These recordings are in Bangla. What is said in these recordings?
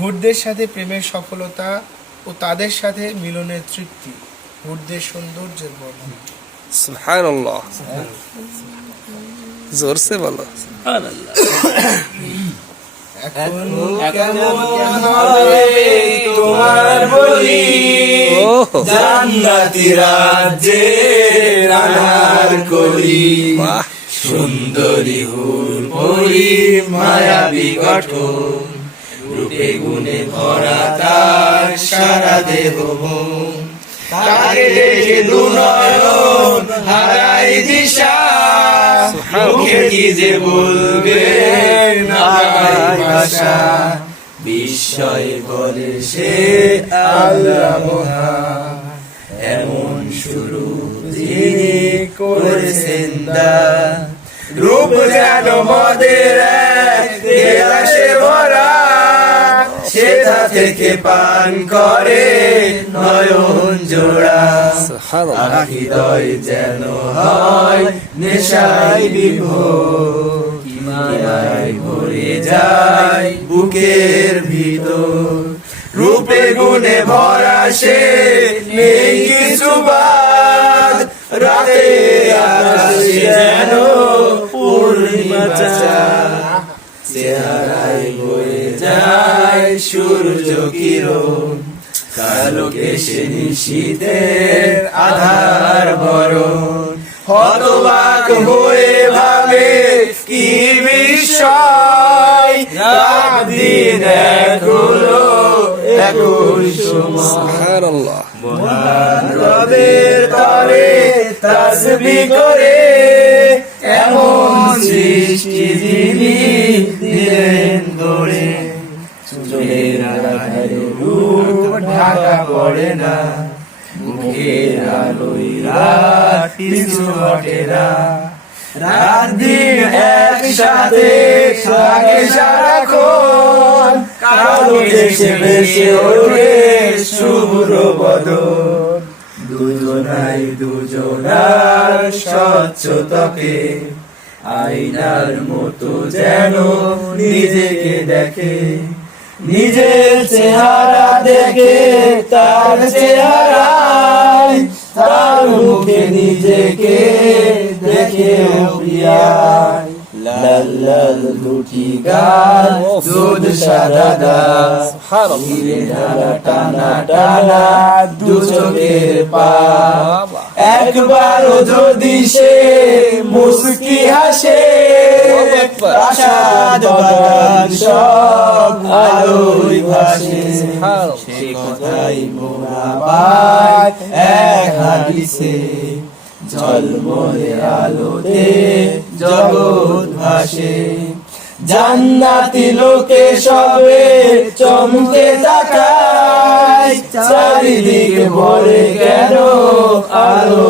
হুডদের সাথে প্রেমের সফলতা ও তাদের সাথে মিলনের তৃপ্তি। হুডদের সৌন্দর্যের বর্ণনা। সুবহানাল্লাহ। জোর সে বলো। এখন কেমন হবে তোমার বলি জান্নাতি রাজ্যে কলি সুন্দরী হুর পরি মায়াবী গঠন। রূপে গুণে ভরা তার সারা দেহ তাকে দেখে দুনয়ন হারাই দিশা, মুখে কি যে বলবে ভাষা। বিস্ময় বলে সে আল্লাহ মহান এমন শুরু যিনি করেছেন দান। রূপ যেন মদের এক সেটা থেকে পান করে? নয়ন জোড়া। হৃদয় যেন হয় নেশাই বিভোর। ভরে যায় বুকের ভিতর। রূপে গুণে ভরা সে নেই কিছু বাদ। রাতে আকাশে যেন যায় সূর্য কিরণ। কালো কেশে নিশীতের আধার বরণ। হতবাক হয়ে ভাবে কি বিষয়? দিন মহান রবের তরে তাসবি করে ঢাকা পড়ে না। মুখের আলোয় রাত পিছু হটে না। রাত দিন একসাথে কালো দেশে ভেসে ওঠে শুভ্র বদন। দুজনাই দুজনার স্বচ্ছ ত্বকে আয়নার মতো যেন নিজেকে দেখে। নিজের চেহারা দেখে তার চেহারায় তার মুখে নিজেকে দেখে প্রিয়ায় লাল লাল দুটি গাল দুধ সাদা গাল হিরে ঢালা টানা টানা দু চোখের পা। একবারও যদি সে মুস্কি হাসে প্রাসাদ বাগান ভাসে সে আলোতে জগৎ ভাসে জান্নাতি লোকে সবে চমকে তাকায় চারিদিকে ভরে কেন আলো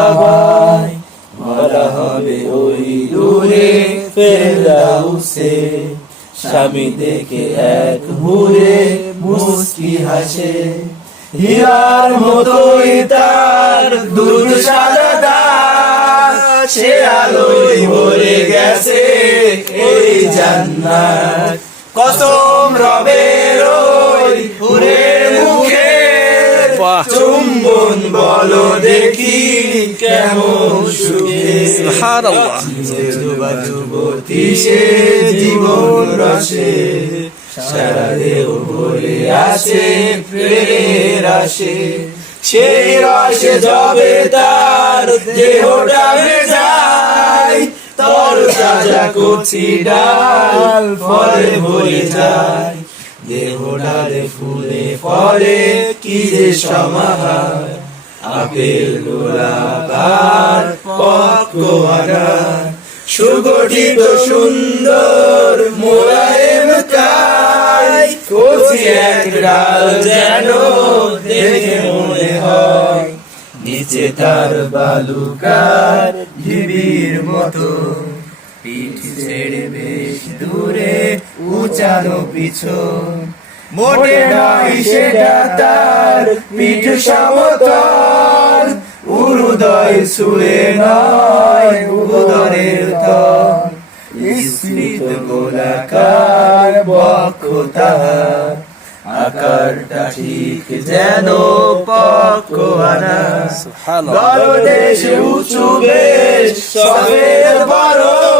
আবায় বলা হবে ওই দূরে ফেরদাউসে স্বামী দেখে এক হুরে মুস্কি হাসে। হিরার মতোই তার দূর সাদা সে আলোয় ভরে গেছে এই জান্নাত। কসম রবের চুম্বন বলো দেখি কেমন সুখে। সুবহানাল্লাহ। যুবতী সে জীবন রসে সারা দেহ ভরে আছে প্রেমের আসে সেই রসে যাবে তার দেহটা যায় তর তাজা কচি ডাল ফলে ভরে যায়। দেহ ডালে ফুলে ফলে, কি যে সমাহার। আপেল গোলাকার পক্ষ আকার। সুগঠিত সুন্দর মোলায়েম কাই কচি এক ডাল যেন দেখে মনে হয়। নিচে তার বালুকার ঢিবির মতো। পিঠ ছেড়ে বেশ দূরে উচানো পিছন মোটে নয় সেটা তার পিঠ সমতল। উরুদয় সুরে নয় উদরের তল। স্মৃত গোলাকার বক্ষ তাহার আকারটা ঠিক যেন পক্ষ আনা। সুবহানাল্লাহ। গলদেশে উঁচু বেশ সবের বড় ওফ।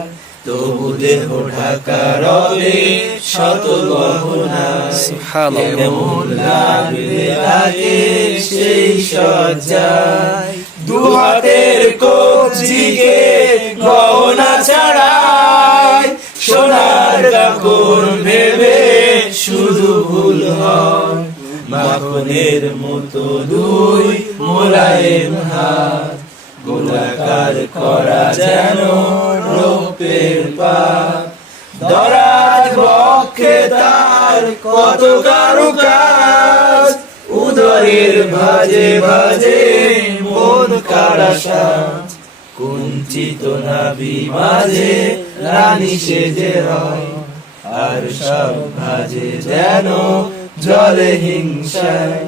দেহ ঢাকা রবে শত গহনা সুবহানাল্লাহ। কেমন লাগবে লাগে সেই সজ্জায় দু হাতের কবজিকে গহনা ছাড়াই সোনার কাকর ভেবে শুধু ভুল হয় মাখনের মতো দুই মোলায়েম হাত। গোলাকার করা যেন রূপের পাত দরাজ বক্ষে তার কত কারুকাজ? উদরের ভাজে ভাজে মন কারা সাজ কুঞ্চিত নাবি মাঝে রানী সেজে হয় আর সব ভাজে যেন জলে হিংসায়।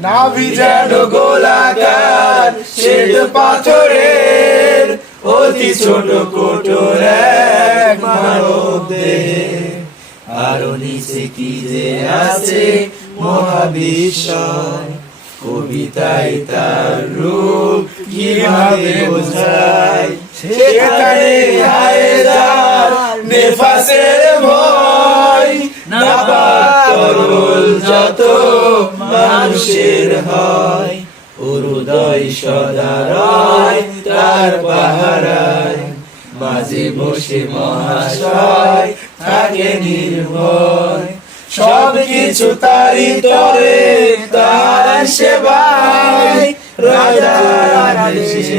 নাভি যেন গোলাকার শ্বেত পাথরের অতি ছোট কোটর কি যে আছে মহাবিশ্বয় কবিতায় তার রূপ কীভাবে বোঝায়? সেখানে নেফাসের ভয়। তরল যত মানুষের হয়। উরুদয় সদা রয় তার পাহারায়। মাঝে বসে মহাশয় থাকে নির্ভয়। সব কিছু তারি তরে তার রাজা রাজের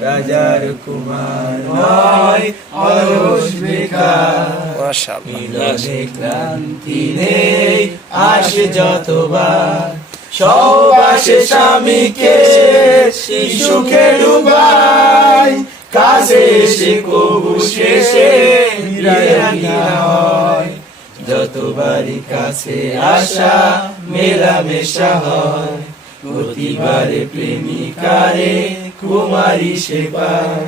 রাজার কুমার নয় অলস বেকার। মাশাআল্লাহ। মিলনে ক্রান্তি নেই আসে যতবার। সবাসে স্বামীকে শিশুকে ডুবাই কাছে এসে কবু শেষে হয়। যতবারই কাছে আসা মেলামেশা হয়। প্রতিবারে প্রেমিকারে কুমারী সেবায়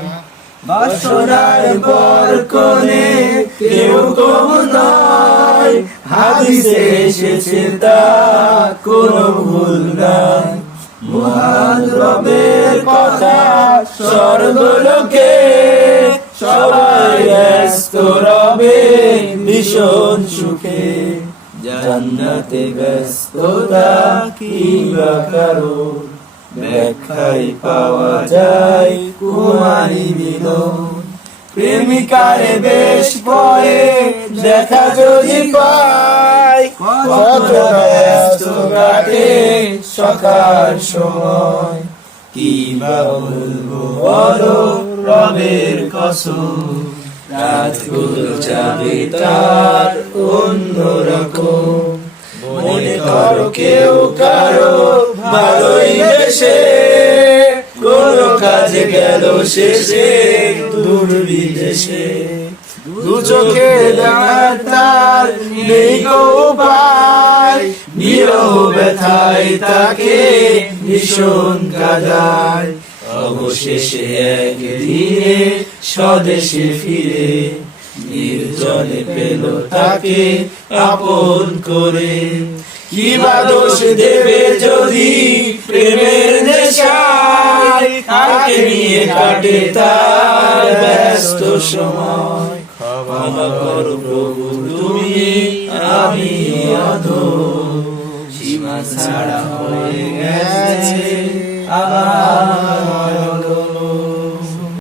বাসনার বর কোনে কেউ কম নয়। হাদিসে এসেছে তা, কোনো ভুল নাই। মহান রবের কথা স্বর্গলোকে সবাই ব্যস্ত রবে ভীষণ সুখে। জান্নাতে ব্যস্ততা কি বা কারও ব্যাখ্যায় পাওয়া যায় কুমারী মিলন প্রেমিকারে বেশ পরে দেখা যদি পায় কত ব্যস্ত কাটে সকাল সময় কি বা বলব বলো, রবের কসম রাতগুলো যাবে তার অন্যরকম। মনে করো কেউ কারও ভালোই দেশে কোন কাজে গেল শেষে দূর বিদেশে নেই ব্যথায় তাকে ভীষণ কাদায়। অবশেষে একদিনে স্বদেশে ফিরে, নির্জনে পেল তাকে আপন করে। কিবা দোষ দেবে যদি প্রেমের নেশায় কাকে নিয়ে কাটে তার ব্যস্ত সময়। ক্ষমা কর প্রভু তুমি আমি অধ সীমা ছাড়া হয়ে গেছে আমার